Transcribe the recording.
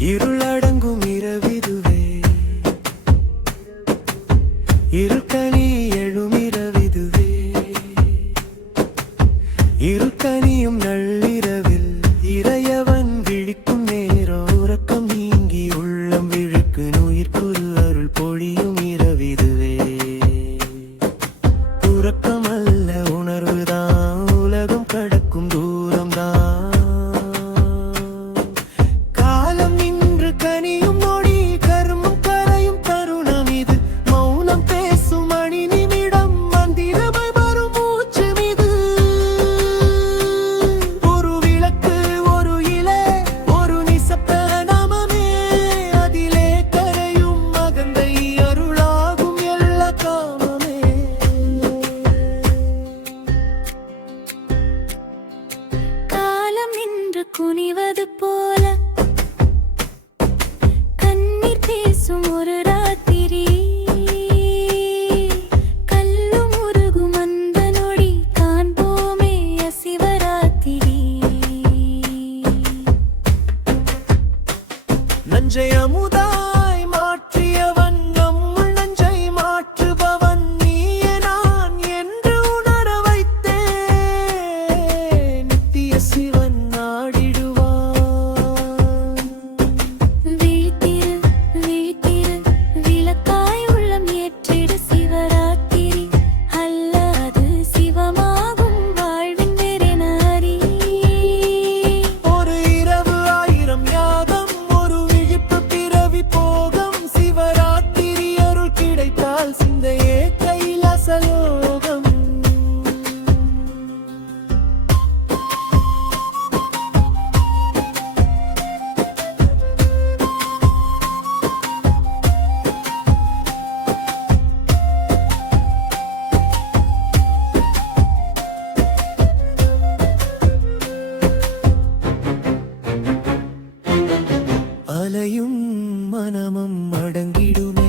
இருளடங்கும் இரவிதுவே இருக்கனி எழுமிரவிதுவே இருக்கனியும் நள்ளிரவில் இறையவன் விழிக்கும் நேரம் உறக்கம் நீங்கி உள்ளம் விழுக்கு நுயிர்க்குரு அருள் பொழியும் இரவிதுவே உறக்கம் அல்ல உணர்வுதான் உலகம் கடக்கும் தூரம்தான் குனிவது போல கண்ணீர் பேசும் ஒரு ராத்திரி கல்லும் உருகும் அந்த நொடி காண்போமே சிவராத்திரி நஞ்சை அமுதாய் மாற்றியவன் நம்முள் நஞ்சை மாற்றுபவன் நீயே நான் என்று உணர வைத்தே நித்திய சிவன் அலையும் மனமும் அடங்கிடும்